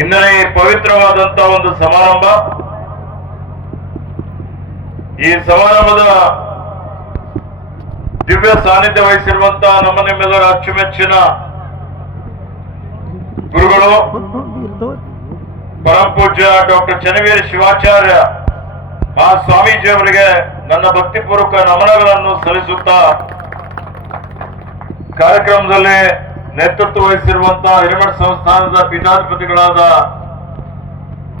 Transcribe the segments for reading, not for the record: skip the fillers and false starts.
ಇಂದಿನ ಈ ಪವಿತ್ರವಾದಂತ ಒಂದು ಸಮಾರಂಭ, ಈ ಸಮಾರಂಭದ ದಿವ್ಯ ಸಾನ್ನಿಧ್ಯ ವಹಿಸಿರುವಂತಹ ನಮ್ಮ ನಿಮ್ಮೆಲ್ಲರ ಅಚ್ಚುಮೆಚ್ಚಿನ ಗುರುಗಳು ಪರಮ ಪೂಜ್ಯ ಡಾಕ್ಟರ್ ಚನ್ನವೀರ ಶಿವಾಚಾರ್ಯ ಸ್ವಾಮೀಜಿ ಅವರಿಗೆ ನನ್ನ ಭಕ್ತಿಪೂರ್ವಕ ನಮನಗಳನ್ನು ಸಲ್ಲಿಸುತ್ತಾ ಕಾರ್ಯಕ್ರಮದಲ್ಲಿ ನೇತೃತ್ವ ವಹಿಸಿರುವಂತಹ ಹಿರೇಮಠ ಸಂಸ್ಥಾನದ ಪೀಠಾಧಿಪತಿಗಳಾದ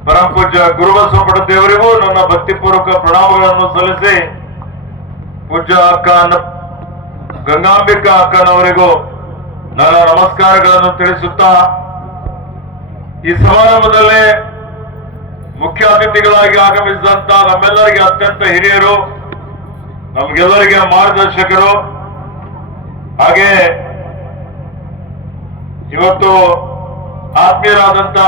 ಪರಮ ಪೂಜ್ಯ ಗುರುಬಸವಪಡ ದೇವರಿಗೂ ನನ್ನ ಭಕ್ತಿಪೂರ್ವಕ ಪ್ರಣಾಮಗಳನ್ನು ಸಲ್ಲಿಸಿ, ಪೂಜ್ಯ ಅಕ್ಕ ಗಂಗಾಂಬಿಕಾ ಅಕ್ಕನವರಿಗೂ ನನ್ನ ನಮಸ್ಕಾರಗಳನ್ನು ತಿಳಿಸುತ್ತಾ, ಈ ಸಮಾರಂಭದಲ್ಲಿ ಮುಖ್ಯ ಅತಿಥಿಗಳಾಗಿ ಆಗಮಿಸಿದಂತ ನಮ್ಮೆಲ್ಲರಿಗೆ ಅತ್ಯಂತ ಹಿರಿಯರು, ನಮ್ಗೆಲ್ಲರಿಗೆ ಮಾರ್ಗದರ್ಶಕರು, ಹಾಗೆ ಇವತ್ತು ಆತ್ಮೀಯರಾದಂತ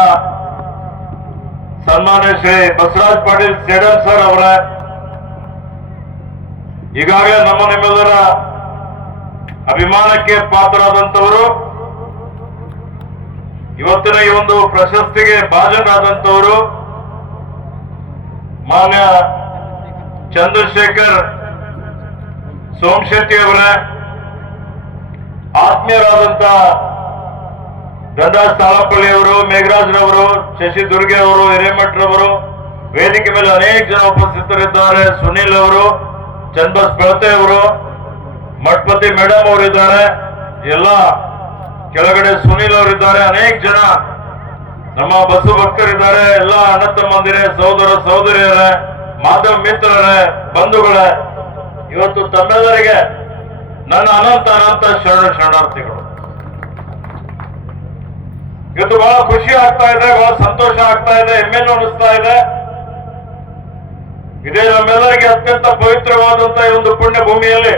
ಸನ್ಮಾನ್ಯ ಶ್ರೀ ಬಸವರಾಜ್ ಪಾಟೀಲ್ ಸೇಡಂ ಸರ್ ಅವರ ಈಗಾಗಲೇ ನಿಮ್ಮೆಲ್ಲರ ಅಭಿಮಾನಕ್ಕೆ ಪಾತ್ರರಾದಂಥವರು, ಇವತ್ತಿನ ಈ ಒಂದು ಪ್ರಶಸ್ತಿಗೆ ಭಾಜನರಾದಂಥವರು ಮಾನ್ಯ ಚಂದ್ರಶೇಖರ್ ಸೋಮಶೆಟ್ಟಿ ಅವರ ಆತ್ಮೀಯರಾದಂತ ಗಂಡಾಸ್ ತಾಳಪಳ್ಳಿ ಅವರು, ಮೇಘರಾಜ್ರವರು, ಶಶಿ ದುರ್ಗೆ ಅವರು, ಹಿರೇಮಠರವರು, ವೇದಿಕೆ ಮೇಲೆ ಅನೇಕ ಜನ ಉಪಸ್ಥಿತರಿದ್ದಾರೆ. ಸುನಿಲ್ ಅವರು, ಚಂದ್ಬಸ್ ಬೆಳತೆ ಅವರು, ಮಠಪತಿ ಮೇಡಮ್ ಅವರಿದ್ದಾರೆ, ಎಲ್ಲ ಕೆಳಗಡೆ ಸುನಿಲ್ ಅವರಿದ್ದಾರೆ, ಅನೇಕ ಜನ ನಮ್ಮ ಬಸು ಭಕ್ತರಿದ್ದಾರೆ, ಎಲ್ಲ ಅಣ್ಣ ತಮ್ಮಂದಿರೇ, ಸಹೋದರ ಸಹೋದರಿಯರೇ, ಮಾಧವ ಮಿತ್ರರೇ, ಬಂಧುಗಳೇ, ಇವತ್ತು ತಮ್ಮೆಲ್ಲರಿಗೆ ನನ್ನ ಅನಂತ ಅನಂತ ಶರಣಾರ್ಥಿಗಳು. ಇವತ್ತು ಬಹಳ ಖುಷಿ ಆಗ್ತಾ ಇದೆ, ಬಹಳ ಸಂತೋಷ ಆಗ್ತಾ ಇದೆ, ಹೆಮ್ಮೆಯನ್ನು ಅನಿಸ್ತಾ ಇದೆ. ಇದೇ ನಮ್ಮೆಲ್ಲರಿಗೆ ಅತ್ಯಂತ ಪವಿತ್ರವಾದಂತ ಈ ಒಂದು ಪುಣ್ಯ ಭೂಮಿಯಲ್ಲಿ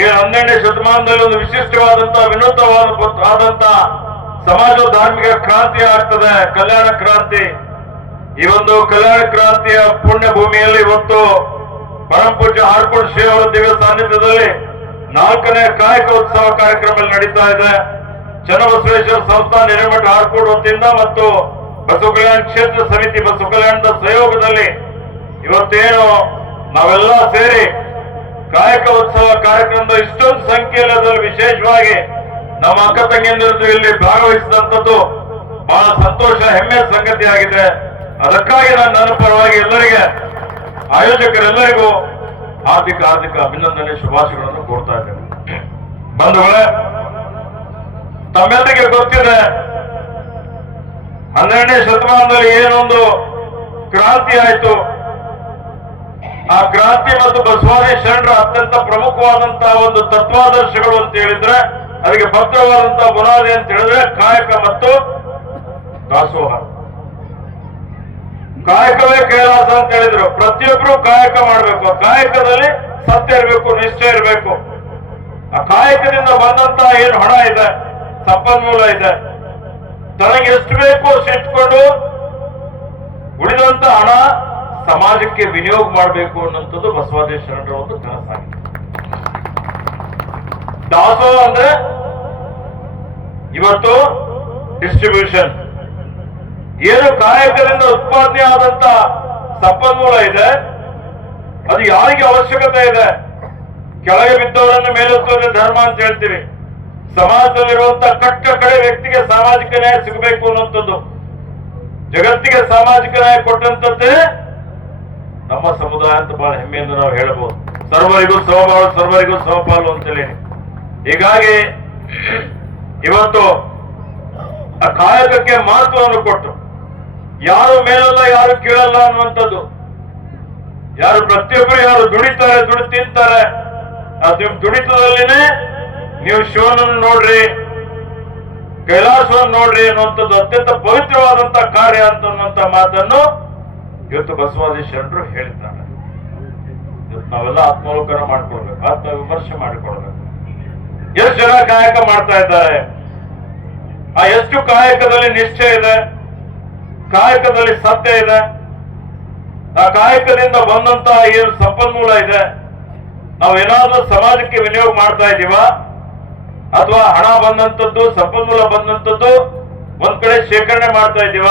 ಈ 12ನೇ ಶತಮಾನದಲ್ಲಿ ಒಂದು ವಿಶಿಷ್ಟವಾದಂತ ವಿನೂತವಾದಂತ ಸಮಾಜ ಧಾರ್ಮಿಕ ಕ್ರಾಂತಿ ಆಗ್ತದೆ, ಕಲ್ಯಾಣ ಕ್ರಾಂತಿ. ಈ ಒಂದು ಕಲ್ಯಾಣ ಕ್ರಾಂತಿಯ ಪುಣ್ಯ ಭೂಮಿಯಲ್ಲಿ ಇವತ್ತು ಪರಮ ಪೂಜ್ಯ ಆರ್ಕೋಡ್ ಶ್ರೀ ಅವರ ದಿವ್ಯ ಸಾನ್ನಿಧ್ಯದಲ್ಲಿ 4ನೇ ಕಾಯಕ ಉತ್ಸವ ಕಾರ್ಯಕ್ರಮ ನಡೀತಾ ಇದೆ. ಚನ್ನಬಸವೇಶ್ವರ ಸಂಸ್ಥಾನ ಹಿರೇಮಠ ಆರ್ಕೋಡ್ ವತಿಯಿಂದ ಮತ್ತು ಬಸವ ಕಲ್ಯಾಣ ಕ್ಷೇತ್ರ ಸಮಿತಿ ಬಸವ ಕಲ್ಯಾಣದ ಸಹಯೋಗದಲ್ಲಿ ಇವತ್ತೇನು ನಾವೆಲ್ಲ ಸೇರಿ ಕಾಯಕ ಉತ್ಸವ ಕಾರ್ಯಕ್ರಮದ ಇಷ್ಟೊಂದು ಸಂಖ್ಯೆಯಲ್ಲಿ ಅದರಲ್ಲಿ ವಿಶೇಷವಾಗಿ ನಮ್ಮ ಅಕ್ಕ ತಂಗಿಯಂದಿರದು ಇಲ್ಲಿ ಭಾಗವಹಿಸಿದಂಥದ್ದು ಬಹಳ ಸಂತೋಷ, ಹೆಮ್ಮೆಯ ಸಂಗತಿ ಆಗಿದೆ. ಅದಕ್ಕಾಗಿ ನಾನು ನನ್ನ ಪರವಾಗಿ ಎಲ್ಲರಿಗೆ, ಆಯೋಜಕರೆಲ್ಲರಿಗೂ ಹಾರ್ದಿಕ ಅಭಿನಂದನೆ, ಶುಭಾಶಯಗಳನ್ನು ಕೋರ್ತಾ ಇದ್ದೇನೆ. ಬಂಧುಗಳೇ, ತಮ್ಮೆಲ್ಲರಿಗೆ ಗೊತ್ತಿದೆ 12ನೇ ಶತಮಾನದಲ್ಲಿ ಏನೊಂದು ಕ್ರಾಂತಿ ಆಯಿತು. ಆ ಕ್ರಾಂತಿ ಮತ್ತು ಬಸವಾದಿ ಶರಣರ ಅತ್ಯಂತ ಪ್ರಮುಖವಾದಂತಹ ಒಂದು ತತ್ವಾದರ್ಶಗಳು ಅಂತ ಹೇಳಿದ್ರೆ, ಅದಕ್ಕೆ ಭದ್ರವಾದಂತಹ ಬುನಾದಿ ಅಂತ ಹೇಳಿದ್ರೆ ಕಾಯಕ ಮತ್ತು ದಾಸೋಹ. ಕಾಯಕವೇ ಕೈಲಾಸ ಅಂತ ಹೇಳಿದ್ರು. ಪ್ರತಿಯೊಬ್ಬರು ಕಾಯಕ ಮಾಡಬೇಕು, ಕಾಯಕದಲ್ಲಿ ಸತ್ಯ ಇರಬೇಕು, ನಿಷ್ಠೆ ಇರಬೇಕು. ಆ ಕಾಯಕದಿಂದ ಬಂದಂತ ಏನು ಹಣ ಇದೆ, ಸಂಪನ್ಮೂಲ ಇದೆ, ತನಗೆ ಎಷ್ಟು ಬೇಕು ಅಷ್ಟು ಇಟ್ಕೊಂಡು ಉಳಿದಂತ ಹಣ ಸಮಾಜಕ್ಕೆ ವಿನಿಯೋಗ ಮಾಡಬೇಕು ಅನ್ನೋಂಥದ್ದು ಬಸವಾದಿ ಶರಣರ ಒಂದು ಕನಸಾಗಿದೆ. ದಾಸೋಹ ಅಂದ್ರೆ ಇವತ್ತು ಡಿಸ್ಟ್ರಿಬ್ಯೂಷನ್. ಏನು ಕಾಯಕದಿಂದ ಉತ್ಪಾದನೆ ಆದಂತ ಸಂಪನ್ಮೂಲ ಇದೆ, ಅದು ಯಾರಿಗೆ ಅವಶ್ಯಕತೆ ಇದೆ, ಕೆಳಗೆ ಬಿದ್ದವರನ್ನು ಮೇಲೆತ್ತುವುದೇ ಧರ್ಮ ಅಂತ ಹೇಳ್ತೀವಿ. ಸಮಾಜದಲ್ಲಿರುವಂತಹ ಕಟ್ಟ ಕಡೆ ವ್ಯಕ್ತಿಗೆ ಸಾಮಾಜಿಕ ನ್ಯಾಯ ಸಿಗಬೇಕು ಅನ್ನುವಂಥದ್ದು, ಜಗತ್ತಿಗೆ ಸಾಮಾಜಿಕ ನ್ಯಾಯ ಕೊಟ್ಟಂತದ್ದೇ ನಮ್ಮ ಸಮುದಾಯ ಅಂತ ಬಹಳ ಹೆಮ್ಮೆಯಿಂದ ನಾವು ಹೇಳಬಹುದು. ಸರ್ವರಿಗೂ ಸಮಬಾಳು, ಸರ್ವರಿಗೂ ಸಮಪಾಲು ಅಂತೇಳಿ. ಹೀಗಾಗಿ ಇವತ್ತು ಆ ಕಾಯಕಕ್ಕೆ ಮಹತ್ವವನ್ನು ಕೊಟ್ಟು, ಯಾರು ಮೇಲಲ್ಲ ಯಾರು ಕೀಳಲ್ಲ ಅನ್ನುವಂಥದ್ದು, ಯಾರು ಪ್ರತಿಯೊಬ್ಬರು ಯಾರು ದುಡಿತಾರೆ, ದುಡಿ ತಿಂತಾರೆ, ಆ ದುಡಿತದಲ್ಲಿನೇ ನೀವು ಶಿವನನ್ನು ನೋಡ್ರಿ, ಕೈಲಾಸವನ್ನು ನೋಡ್ರಿ ಅನ್ನುವಂಥದ್ದು ಅತ್ಯಂತ ಪವಿತ್ರವಾದಂತಹ ಕಾರ್ಯ ಅಂತನ್ನುವಂತ ಮಾತನ್ನು ಇವತ್ತು ಬಸವಾದಿ ಶರಣರು ಹೇಳಿದ್ದಾರೆ. ಇವತ್ತು ನಾವೆಲ್ಲ ಆತ್ಮಾವಲೋಕನ ಮಾಡ್ಕೊಳ್ಬೇಕು, ಆತ್ಮ ವಿಮರ್ಶೆ ಮಾಡಿಕೊಳ್ಬೇಕು. ಎಷ್ಟು ಜನ ಕಾಯಕ ಮಾಡ್ತಾ ಇದ್ದಾರೆ, ಆ ಎಷ್ಟು ಕಾಯಕದಲ್ಲಿ ನಿಷ್ಠೆ ಇದೆ, ಕಾಯಕದಲ್ಲಿ ಸತ್ಯ ಇದೆ, ಆ ಕಾಯಕದಿಂದ ಬಂದಂತ ಏನು ಸಂಪನ್ಮೂಲ ಇದೆ, ನಾವೇನಾದ್ರೂ ಸಮಾಜಕ್ಕೆ ವಿನಿಯೋಗ ಮಾಡ್ತಾ ಇದ್ದೀವ, ಅಥವಾ ಹಣ ಬಂದಂಥದ್ದು, ಸಂಪನ್ಮೂಲ ಬಂದಂಥದ್ದು ಒಂದ್ ಕಡೆ ಶೇಖರಣೆ ಮಾಡ್ತಾ ಇದ್ದೀವ.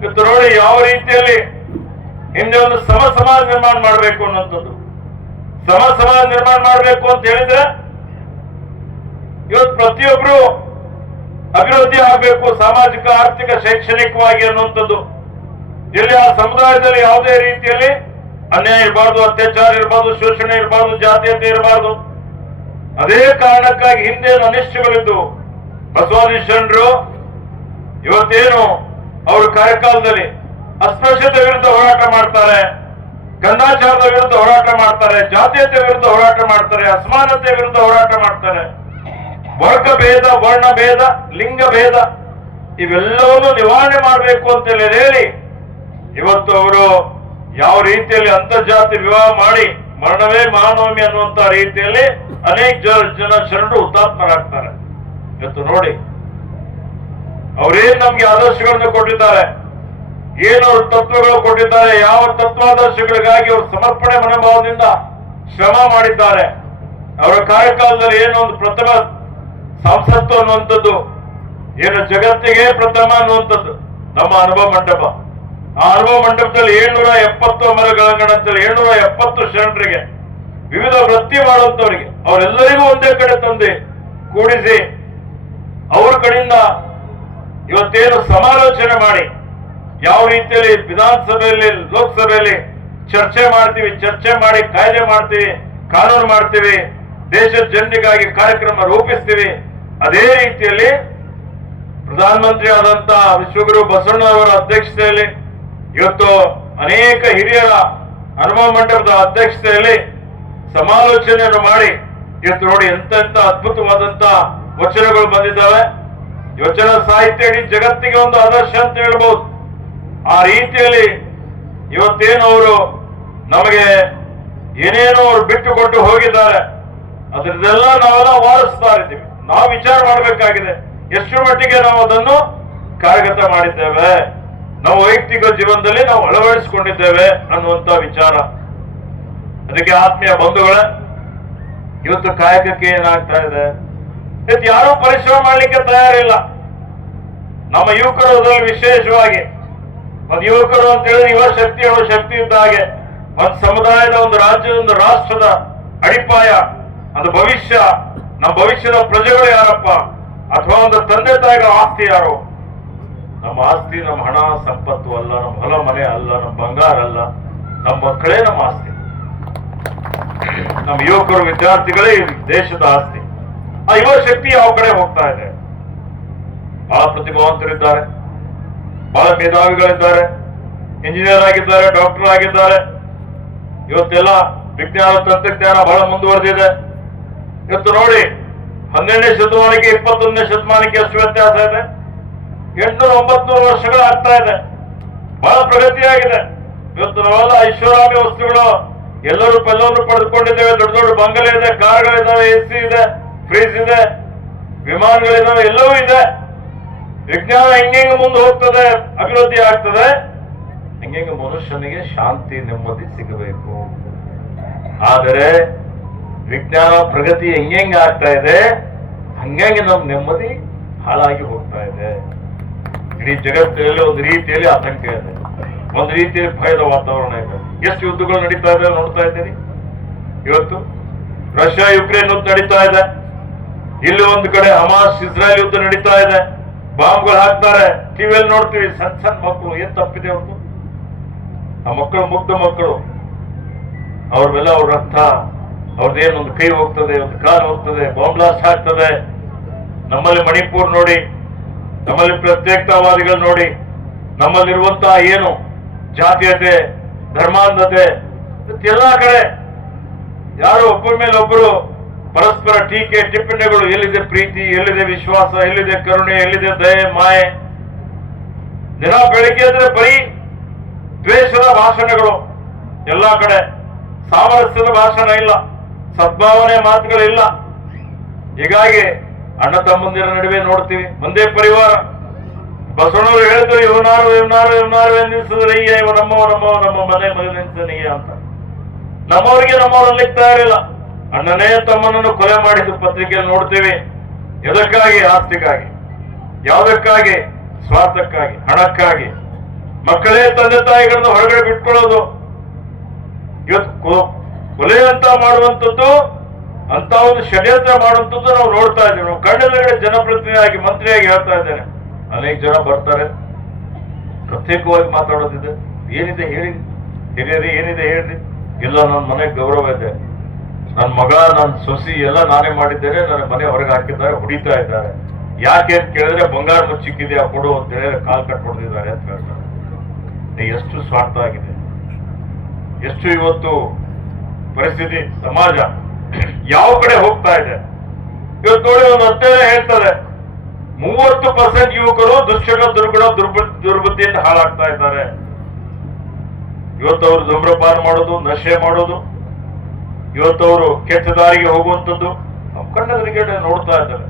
ಇವತ್ತು ನೋಡಿ ಯಾವ ರೀತಿಯಲ್ಲಿ ಹಿಂದೆ ಒಂದು ಸಮಾಜ ನಿರ್ಮಾಣ ಮಾಡಬೇಕು ಅನ್ನೋಂಥದ್ದು. ಸಮಾಜ ನಿರ್ಮಾಣ ಮಾಡಬೇಕು ಅಂತ ಹೇಳಿದ್ರೆ ಇವತ್ತು ಪ್ರತಿಯೊಬ್ರು ಅಭಿವೃದ್ಧಿ ಆಗಬೇಕು, ಸಾಮಾಜಿಕ, ಆರ್ಥಿಕ, ಶೈಕ್ಷಣಿಕವಾಗಿ ಅನ್ನುವಂಥದ್ದು. ಇಲ್ಲಿ ಆ ಸಮುದಾಯದಲ್ಲಿ ಯಾವುದೇ ರೀತಿಯಲ್ಲಿ ಅನ್ಯಾಯ ಇರಬಾರ್ದು, ಅತ್ಯಾಚಾರ ಇರಬಾರ್ದು, ಶೋಷಣೆ ಇರಬಾರ್ದು, ಜಾತೀಯತೆ ಇರಬಾರ್ದು. ಅದೇ ಕಾರಣಕ್ಕಾಗಿ ಹಿಂದೆ ಅನಿಷ್ಟಗಳಿದ್ದು ಬಸವಾದಿ ಶರಣರು ಇವತ್ತೇನು ಅವ್ರ ಕಾರ್ಯಕಾಲದಲ್ಲಿ ಅಸ್ಪೃಶ್ಯತೆ ವಿರುದ್ಧ ಹೋರಾಟ ಮಾಡ್ತಾರೆ, ಗಂಧಾಚಾರದ ವಿರುದ್ಧ ಹೋರಾಟ ಮಾಡ್ತಾರೆ, ಜಾತೀಯತೆ ವಿರುದ್ಧ ಹೋರಾಟ ಮಾಡ್ತಾರೆ, ಅಸಮಾನತೆ ವಿರುದ್ಧ ಹೋರಾಟ ಮಾಡ್ತಾರೆ, ವರ್ಗ ಭೇದ, ವರ್ಣ ಭೇದ, ಲಿಂಗ ಭೇದ ಇವೆಲ್ಲವನ್ನು ನಿವಾರಣೆ ಮಾಡಬೇಕು ಅಂತ ಹೇಳಿ ಇವತ್ತು ಅವರು ಯಾವ ರೀತಿಯಲ್ಲಿ ಅಂತರ್ಜಾತಿ ವಿವಾಹ ಮಾಡಿ ಮರಣವೇ ಮಹಾನವಮಿ ಅನ್ನುವಂತ ರೀತಿಯಲ್ಲಿ ಅನೇಕ ಜನ ಶರಣರು ಹುತಾತ್ಮರಾಗ್ತಾರೆ. ಇವತ್ತು ನೋಡಿ ಅವರೇನ್ ನಮ್ಗೆ ಆದರ್ಶಗಳನ್ನು ಕೊಟ್ಟಿದ್ದಾರೆ, ಏನು ಅವ್ರ ತತ್ವಗಳು ಕೊಟ್ಟಿದ್ದಾರೆ, ಯಾವ ತತ್ವಾದರ್ಶಗಳಿಗಾಗಿ ಅವರು ಸಮರ್ಪಣೆ ಮನೋಭಾವದಿಂದ ಶ್ರಮ ಮಾಡಿದ್ದಾರೆ. ಅವರ ಕಾರ್ಯಕಾಲದಲ್ಲಿ ಏನೋ ಒಂದು ಪ್ರಥಮ ಸಂಸತ್ತು ಅನ್ನುವಂಥದ್ದು, ಏನು ಜಗತ್ತಿಗೆ ಪ್ರಥಮ ಅನ್ನುವಂಥದ್ದು ನಮ್ಮ ಅನುಭವ ಮಂಟಪ. ಆ ಅನುಭವ ಮಂಟಪದಲ್ಲಿ 770 ಮರಗಳಂಗಣ ಅಂತೇಳಿ 770 ಶರಣರಿಗೆ ವಿವಿಧ ವೃತ್ತಿ ಮಾಡುವಂತವರಿಗೆ ಅವರೆಲ್ಲರಿಗೂ ಒಂದೇ ಕಡೆ ತಂದೆ ಕೂಡಿಸಿ ಅವ್ರ ಕಡೆಯಿಂದ ಇವತ್ತೇನು ಸಮಾಲೋಚನೆ ಮಾಡಿ ಯಾವ ರೀತಿಯಲ್ಲಿ ವಿಧಾನಸಭೆಯಲ್ಲಿ, ಲೋಕಸಭೆಯಲ್ಲಿ ಚರ್ಚೆ ಮಾಡಿ ಕಾಯ್ದೆ ಮಾಡ್ತೀವಿ, ಕಾನೂನು ಮಾಡ್ತೀವಿ, ದೇಶದ ಜನರಿಗಾಗಿ ಕಾರ್ಯಕ್ರಮ ರೂಪಿಸ್ತೀವಿ. ಅದೇ ರೀತಿಯಲ್ಲಿ ಪ್ರಧಾನಮಂತ್ರಿ ಆದಂತ ವಿಶ್ವಗುರು ಬಸವಣ್ಣವರ ಅಧ್ಯಕ್ಷತೆಯಲ್ಲಿ ಇವತ್ತು ಅನೇಕ ಹಿರಿಯರ ಅನುಭವ ಮಂಟಪದ ಅಧ್ಯಕ್ಷತೆಯಲ್ಲಿ ಸಮಾಲೋಚನೆಯನ್ನು ಮಾಡಿ ಇವತ್ತು ನೋಡಿ ಎಂತ ಅದ್ಭುತವಾದಂತ ವಚನಗಳು ಬಂದಿದ್ದಾವೆ. ವಚನ ಸಾಹಿತ್ಯ ಇಡೀ ಜಗತ್ತಿಗೆ ಒಂದು ಆದರ್ಶ ಅಂತ ಹೇಳ್ಬಹುದು. ಆ ರೀತಿಯಲ್ಲಿ ಇವತ್ತೇನು ಅವರು ನಮಗೆ ಏನೇನೋ ಅವರು ಬಿಟ್ಟು ಕೊಟ್ಟು ಹೋಗಿದ್ದಾರೆ, ಅದರದೆಲ್ಲ ನಾವೆಲ್ಲ ವಾರಿಸ್ತಾ ಇದ್ದೀವಿ. ನಾವು ವಿಚಾರ ಮಾಡಬೇಕಾಗಿದೆ, ಎಷ್ಟು ಮಟ್ಟಿಗೆ ನಾವು ಅದನ್ನು ಕಾರ್ಯಗತ ಮಾಡಿದ್ದೇವೆ, ನಾವು ವೈಯಕ್ತಿಕ ಜೀವನದಲ್ಲಿ ನಾವು ಅಳವಡಿಸಿಕೊಂಡಿದ್ದೇವೆ ಅನ್ನುವಂತ ವಿಚಾರ. ಅದಕ್ಕೆ ಆತ್ಮೀಯ ಬಂಧುಗಳೇ, ಇವತ್ತು ಕಾಯಕಕ್ಕೆ ಏನಾಗ್ತಾ ಇದೆ, ಇವತ್ತು ಯಾರೂ ಪರಿಶ್ರಮ ಮಾಡ್ಲಿಕ್ಕೆ ತಯಾರಿಲ್ಲ. ನಮ್ಮ ಯುವಕರು ಅದರಲ್ಲಿ ವಿಶೇಷವಾಗಿ ಒಂದು ಯುವಕರು ಅಂತ ಹೇಳಿದ್ರೆ ಯುವ ಶಕ್ತಿ ಇದ್ದ ಹಾಗೆ ಒಂದು ಸಮುದಾಯದ, ಒಂದು ರಾಜ್ಯದ, ಒಂದು ರಾಷ್ಟ್ರದ ಅಡಿಪಾಯ, ಅದು ಭವಿಷ್ಯ. ನಮ್ಮ ಭವಿಷ್ಯದ ಪ್ರಜೆಗಳು ಯಾರಪ್ಪ, ಅಥವಾ ಒಂದು ತಂದೆ ತಾಯಿಗಳ ಆಸ್ತಿ ಯಾರು? ನಮ್ಮ ಆಸ್ತಿ ನಮ್ಮ ಹಣ ಸಂಪತ್ತು ಅಲ್ಲ, ನಮ್ಮ ಹೊಲ ಮನೆ ಅಲ್ಲ, ನಮ್ಮ ಬಂಗಾರ ಅಲ್ಲ, ನಮ್ಮ ಮಕ್ಕಳೇ ನಮ್ಮ ಆಸ್ತಿ. ನಮ್ಮ ಯುವಕರು, ವಿದ್ಯಾರ್ಥಿಗಳೇ ಈ ದೇಶದ ಆಸ್ತಿ. ಆ ಯುವ ಶಕ್ತಿ ಯಾವ ಕಡೆ ಹೋಗ್ತಾ ಇದೆ? ಬಹಳ ಪ್ರತಿಭಾವಂತರಿದ್ದಾರೆ, ಬಹಳ ಮೇಧಾವಿಗಳಿದ್ದಾರೆ, ಇಂಜಿನಿಯರ್ ಆಗಿದ್ದಾರೆ, ಡಾಕ್ಟರ್ ಆಗಿದ್ದಾರೆ. ಇವತ್ತೆಲ್ಲ ವಿಜ್ಞಾನ ತಂತ್ರಜ್ಞಾನ ಬಹಳ ಮುಂದುವರೆದಿದೆ. ಇವತ್ತು ನೋಡಿ 12ನೇ ಶತಮಾನಕ್ಕೆ 21ನೇ ಶತಮಾನಕ್ಕೆ ಎಷ್ಟು ವ್ಯತ್ಯಾಸ ಇದೆ. 800-900 ವರ್ಷಗಳಾಗ್ತಾ ಇದೆ. ಬಹಳ ಪ್ರಗತಿಯಾಗಿದೆ. ಇವತ್ತು ನಾವೆಲ್ಲ ಐಷಾರಾಮಿ ವಸ್ತುಗಳು ಎಲ್ಲರೂ ಪಡೆದುಕೊಂಡಿದ್ದೇವೆ. ದೊಡ್ಡ ದೊಡ್ಡ ಬಂಗಲೆ ಇದೆ, ಕಾರ್ಗಳಿದ್ದಾವೆ, AC ಇದೆ, ಫ್ರಿಜ್ ಇದೆ, ವಿಮಾನಗಳಿದ್ದಾವೆ, ಎಲ್ಲವೂ ಇದೆ. ವಿಜ್ಞಾನ ಹೆಂಗೆ ಮುಂದೆ ಹೋಗ್ತದೆ, ಅಭಿವೃದ್ಧಿ ಆಗ್ತದೆ, ಹಂಗೆ ಮನುಷ್ಯನಿಗೆ ಶಾಂತಿ, ನೆಮ್ಮದಿ ಸಿಗಬೇಕು. ಆದರೆ ವಿಜ್ಞಾನ ಪ್ರಗತಿ ಹೆಂಗೆ ಆಗ್ತಾ ಇದೆ, ಹಂಗಾಗಿ ನಮ್ಮ ನೆಮ್ಮದಿ ಹಾಳಾಗಿ ಹೋಗ್ತಾ ಇದೆ. ಇಡೀ ಜಗತ್ತಿನಲ್ಲಿ ಒಂದು ರೀತಿಯಲ್ಲಿ ಆತಂಕ ಇದೆ, ಒಂದು ರೀತಿಯಲ್ಲಿ ಭಯದ ವಾತಾವರಣ ಇದೆ. ಎಷ್ಟು ಯುದ್ಧಗಳು ನಡೀತಾ ಇದೆ ನೋಡ್ತಾ ಇದ್ದೀರಿ. ಇವತ್ತು ರಷ್ಯಾ ಯುಕ್ರೇನ್ ಯುದ್ಧ ನಡೀತಾ ಇದೆ, ಇಲ್ಲಿ ಒಂದು ಕಡೆ ಹಮಾಸ್ ಇಸ್ರಾಯೇಲ್ ಯುದ್ಧ ನಡೀತಾ ಇದೆ. ಬಾಂಬ್ಗಳು ಹಾಕ್ತಾರೆ, ಟಿವಿಯಲ್ಲಿ ನೋಡ್ತೀವಿ. ಸಣ್ಣ ಮಕ್ಕಳು, ಏನ್ ತಪ್ಪಿದೆ ಅವ್ರದ್ದು? ಆ ಮಕ್ಕಳು ಮುಗ್ಧ ಮಕ್ಕಳು, ಅವ್ರ ಮೇಲೆ ಅವ್ರ ರಕ್ತ, ಅವ್ರದ್ದೇನೊಂದು ಕೈ ಹೋಗ್ತದೆ, ಒಂದು ಕಾಲು ಹೋಗ್ತದೆ, ಬಾಂಬ್ ಬ್ಲಾಸ್ಟ್ ಆಗ್ತದೆ. ನಮ್ಮಲ್ಲಿ ಮಣಿಪುರ್ ನೋಡಿ, ನಮ್ಮಲ್ಲಿ ಪ್ರತ್ಯೇಕತಾವಾದಿಗಳು ನೋಡಿ, ನಮ್ಮಲ್ಲಿರುವಂತಹ ಏನು ಜಾತೀಯತೆ, ಧರ್ಮಾಂಧತೆ, ಎಲ್ಲಾ ಕಡೆ ಯಾರು ಒಬ್ಬರ ಮೇಲೆ ಒಬ್ಬರು ಪರಸ್ಪರ ಟೀಕೆ ಟಿಪ್ಪಣಿಗಳು. ಎಲ್ಲಿದೆ ಪ್ರೀತಿ, ಎಲ್ಲಿದೆ ವಿಶ್ವಾಸ, ಎಲ್ಲಿದೆ ಕರುಣೆ, ಎಲ್ಲಿದೆ ದಯೆ, ಮಾಯೆ? ದಿನ ಬೆಳಿಗ್ಗೆ ಅಂದ್ರೆ ಬರೀ ದ್ವೇಷದ ಭಾಷಣಗಳು ಎಲ್ಲಾ ಕಡೆ, ಸಾಮರಸ್ಯದ ಭಾಷಣ ಇಲ್ಲ, ಸದ್ಭಾವನೆ ಮಾತುಗಳಿಲ್ಲ. ಹೀಗಾಗಿ ಅಣ್ಣ ತಮ್ಮಂದಿರ ನಡುವೆ ನೋಡ್ತೀವಿ ಒಂದೇ ಪರಿವಾರ. ಬಸವಣ್ಣವರು ಹೇಳಿದ್ರು, ಇವನಾರು ನಿಲ್ಸಿದ್ರೆ ಇವ ನಮ್ಮ ಮನೆ ನಿಲ್ಸನಿಗೆ ಅಂತ. ನಮ್ಮವರಿಗೆ ನಮ್ಮವ್ರು ಅಲ್ಲಿಗ್ತಾ ಇರಲಿಲ್ಲ. ಅಣ್ಣನೇ ತಮ್ಮನನ್ನು ಕೊಲೆ ಮಾಡಿದ ಪತ್ರಿಕೆಯಲ್ಲಿ ನೋಡ್ತೀವಿ. ಎದಕ್ಕಾಗಿ? ಆಸ್ತಿಗಾಗಿ. ಯಾವುದಕ್ಕಾಗಿ? ಸ್ವಾರ್ಥಕ್ಕಾಗಿ, ಹಣಕ್ಕಾಗಿ. ಮಕ್ಕಳೇ ತಂದೆ ತಾಯಿಗಳನ್ನ ಹೊರಗಡೆ ಬಿಟ್ಕೊಳ್ಳೋದು. ಇವತ್ತು ಕೊಲೆ ಅಂತ ಮಾಡುವಂಥದ್ದು, ಅಂತ ಒಂದು ಷಡ್ಯಂತ್ರ ಮಾಡುವಂಥದ್ದು ನಾವು ನೋಡ್ತಾ ಇದ್ದೇವೆ. ನಾವು ಕಣ್ಣೆದುರುಗಡೆ ಜನಪ್ರತಿನಿಧಿಯಾಗಿ, ಮಂತ್ರಿಯಾಗಿ ಹೇಳ್ತಾ ಇದ್ದೇನೆ. ಅನೇಕ ಜನ ಬರ್ತಾರೆ, ಪ್ರತ್ಯೇಕವಾಗಿ ಮಾತಾಡೋದಿದೆ. ಏನಿದೆ ಹೇಳಿ, ಹಿರಿಯರಿ ಏನಿದೆ ಹೇಳ್ರಿ. ಇಲ್ಲ, ನನ್ನ ಮನೆಗೆ ಗೌರವ ಇದೆ, ನನ್ನ ಮಗ, ನನ್ನ ಸೊಸಿ ಎಲ್ಲ ನಾನೇ ಮಾಡಿದ್ದೇನೆ, ನನ್ನ ಮನೆ ಹೊರಗೆ ಹಾಕಿದ್ದಾರೆ, ಹೊಡಿತಾ ಇದ್ದಾರೆ. ಯಾಕೆ ಅಂತ ಕೇಳಿದ್ರೆ ಬಂಗಾರ ಮುಚ್ಚಿಕ್ಕಿದೆಯಾ ಕೊಡು ಅಂತ ಹೇಳಿದ್ರೆ ಕಾಲ್ ಕಟ್ ಹೊಡೆದಿದ್ದಾರೆ ಅಂತ ಹೇಳ್ತಾರೆ. ಎಷ್ಟು ಸ್ವಾರ್ಥ ಆಗಿದೆ, ಎಷ್ಟು ಇವತ್ತು ಪರಿಸ್ಥಿತಿ, ಸಮಾಜ ಯಾವ ಕಡೆ ಹೋಗ್ತಾ ಇದೆ. ಇವತ್ತು ನೋಡಿ, ಒಂದು ಅಧ್ಯಯನ ಹೇಳ್ತಾರೆ 30% ಯುವಕರು ದುಶ್ಚಟ, ದುರ್ಗುಣ, ದುರ್ಬುದ್ಧಿಯಿಂದ ಹಾಳಾಗ್ತಾ ಇದ್ದಾರೆ. ಇವತ್ತವರು ಧೂಮ್ರಪಾನ ಮಾಡೋದು, ನಶೆ ಮಾಡೋದು, ಇವತ್ತವರು ಕೆಟ್ಟ ದಾರಿಗೆ ಹೋಗುವಂಥದ್ದು ನಮ್ಮ ಕಣ್ಣೆದುರಿಗೆ ನೋಡ್ತಾ ಇದ್ದಾರೆ.